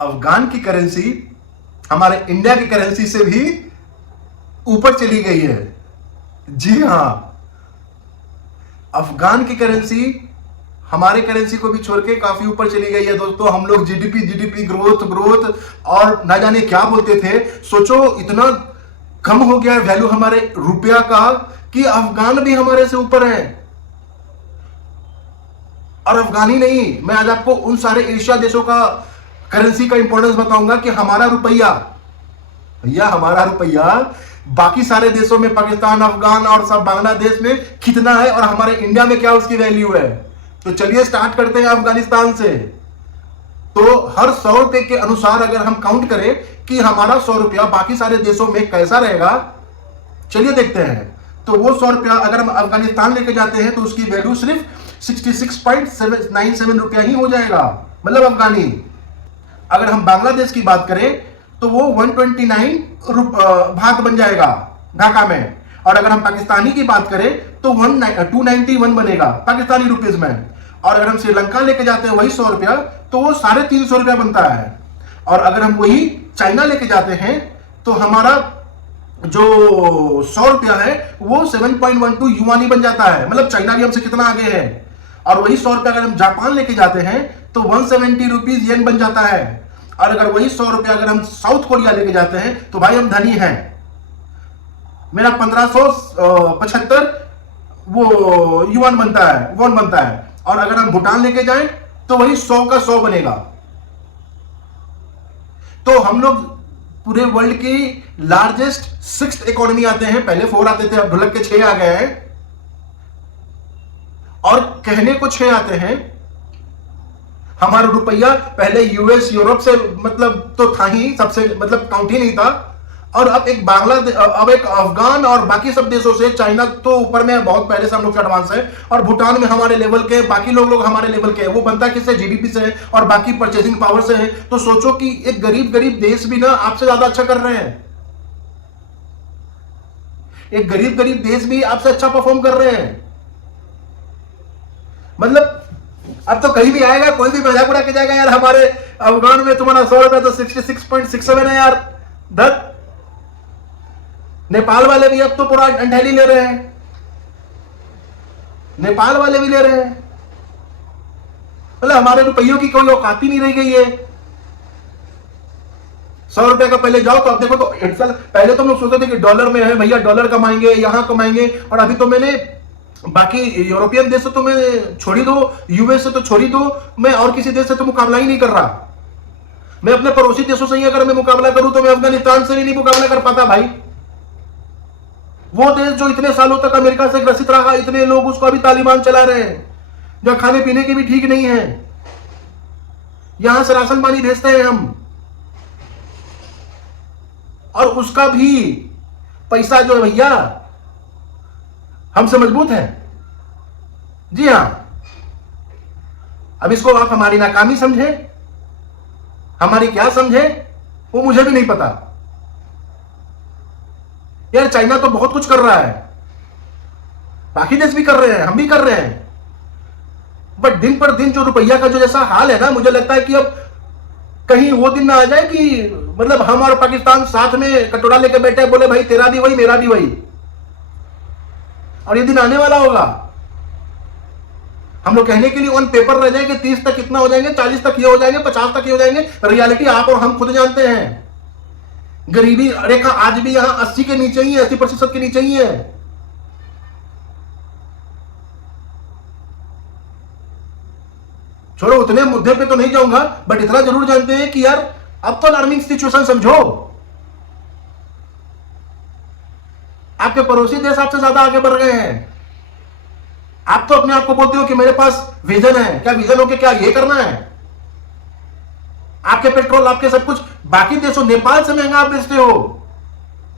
अफगान की करेंसी हमारे इंडिया की करेंसी से भी ऊपर चली गई है। जी हां, अफगान की करेंसी हमारे करेंसी को भी छोड़ के काफी ऊपर चली गई है दोस्तों। हम लोग जीडीपी ग्रोथ और ना जाने क्या बोलते थे। सोचो इतना कम हो गया है वैल्यू हमारे रुपया का कि अफगान भी हमारे से ऊपर है। और अफगानी नहीं, मैं आज आपको उन सारे एशिया देशों का करेंसी का इंपॉर्टेंस बताऊंगा कि हमारा रुपया, भैया हमारा रुपया बाकी सारे देशों में, पाकिस्तान, अफगान और सब बांग्लादेश में कितना है और हमारे इंडिया में क्या उसकी वैल्यू है। तो चलिए स्टार्ट करते हैं अफगानिस्तान से। तो हर 100 रुपए के अनुसार अगर हम काउंट करें कि हमारा 100 रुपया बाकी सारे देशों में कैसा रहेगा, चलिए देखते हैं। तो वो 100 रुपया अगर हम अफगानिस्तान लेके जाते हैं तो उसकी वैल्यू सिर्फ 66.97 रुपया ही हो जाएगा, मतलब अफगानी। अगर हम बांग्लादेश की बात करें तो वो 129 भाग बन जाएगा ढाका में। और अगर हम पाकिस्तानी की बात करें तो 291 बनेगा पाकिस्तानी रुपीज में। और अगर हम श्रीलंका लेके जाते हैं वही 100 रुपया तो वो 350 रुपया बनता है। और अगर हम वही चाइना लेके जाते हैं तो हमारा जो 100 रुपया है वो 7.12 युआनी बन जाता है, मतलब चाइना भी हमसे कितना आगे है। और वही 100 रुपया अगर हम जापान लेके जाते हैं तो 170 रुपीज येन बन जाता है। और अगर वही 100 रुपया अगर हम साउथ कोरिया लेके जाते हैं तो भाई हम धनी हैं। मेरा 1575 वो युआन बनता है, वॉन बनता है। और अगर हम भूटान लेके जाएं तो वही 100 का 100 बनेगा। तो हम लोग पूरे वर्ल्ड की लार्जेस्ट 6th इकोनॉमी आते हैं। पहले 4 आते थे, अब ढुलक के 6 आ गए हैं। और कहने को 6 आते हैं। हमारा रुपया पहले यूएस यूरोप से मतलब तो था ही, सबसे मतलब काउंट ही नहीं था। और अब एक बांग्लादेश, अब एक अफगान और बाकी सब देशों से, चाइना तो ऊपर में बहुत पहले से हम लोग एडवांस है। और भूटान में हमारे लेवल के, बाकी लोग हमारे लेवल के हैं। वो बनता किससे? जीडीपी से है और बाकी परचेसिंग पावर से है। तो सोचो कि एक गरीब देश भी ना आपसे ज्यादा अच्छा कर रहे हैं। एक गरीब देश भी आपसे अच्छा परफॉर्म कर रहे हैं। मतलब अब तो कहीं भी आएगा कोई भी मजाक उड़ा के जाएगा, यार हमारे अफगान में तुम्हारा 100 रुपया तो 66.67 है यार। दत्त नेपाल वाले भी अब तो पूरा अंडैली ले रहे हैं। नेपाल वाले भी ले रहे हैं। मतलब हमारे रुपयों की कोई औकात ही नहीं रह गई है। 100 रुपए का पहले जाओ तो अब देखो तो पहले तो हम लोग सोचते थे कि डॉलर में है भैया, डॉलर कमाएंगे, यहां कमाएंगे। और अभी तो मैंने बाकी यूरोपियन देश से तो मैं छोड़ ही दो, यूएस से तो छोड़ ही दो, मैं और किसी देश से तो मुकाबला ही नहीं कर रहा। मैं अपने पड़ोसी देशों से ही अगर मैं मुकाबला करूं तो मैं अफगानिस्तान से भी नहीं मुकाबला कर पाता भाई। वो देश जो इतने सालों तक अमेरिका से ग्रसित रहा, इतने लोग उसको अभी तालिबान चला रहे हैं, जहां खाने पीने की भी ठीक नहीं है, यहां से राशन पानी भेजते हैं हम, और उसका भी पैसा जो है भैया हमसे मजबूत है। जी हां, अब इसको आप हमारी नाकामी समझे, हमारी क्या समझे, वो मुझे भी नहीं पता। यार चाइना तो बहुत कुछ कर रहा है, बाकी देश भी कर रहे हैं, हम भी कर रहे हैं। बट दिन पर दिन जो रुपया का जो जैसा हाल है ना, मुझे लगता है कि अब कहीं वो दिन ना आ जाए कि मतलब हम और पाकिस्तान साथ में कटोरा लेके बैठे बोले भाई तेरा भी वही मेरा भी वही। और ये दिन आने वाला होगा। हम लोग कहने के लिए ऑन पेपर रह जाएंगे 30 तक इतना हो जाएंगे, 40 तक ये हो जाएंगे, 50 तक ये हो जाएंगे। रियलिटी आप और हम खुद जानते हैं, गरीबी रेखा आज भी यहां 80 के नीचे ही है, 80% के नीचे ही है। छोड़ो उतने मुद्दे पे तो नहीं जाऊंगा, बट इतना जरूर जानते हैं कि यार अब तो अलार्मिंग सिचुएशन समझो। आपके पड़ोसी देश आपसे ज्यादा आगे बढ़ गए हैं। आप तो अपने आप को बोलते हो कि मेरे पास विजन है। क्या विजन हो के क्या ये करना है? आपके पेट्रोल, आपके सब कुछ बाकी देशों, नेपाल से महंगा आप बेचते हो।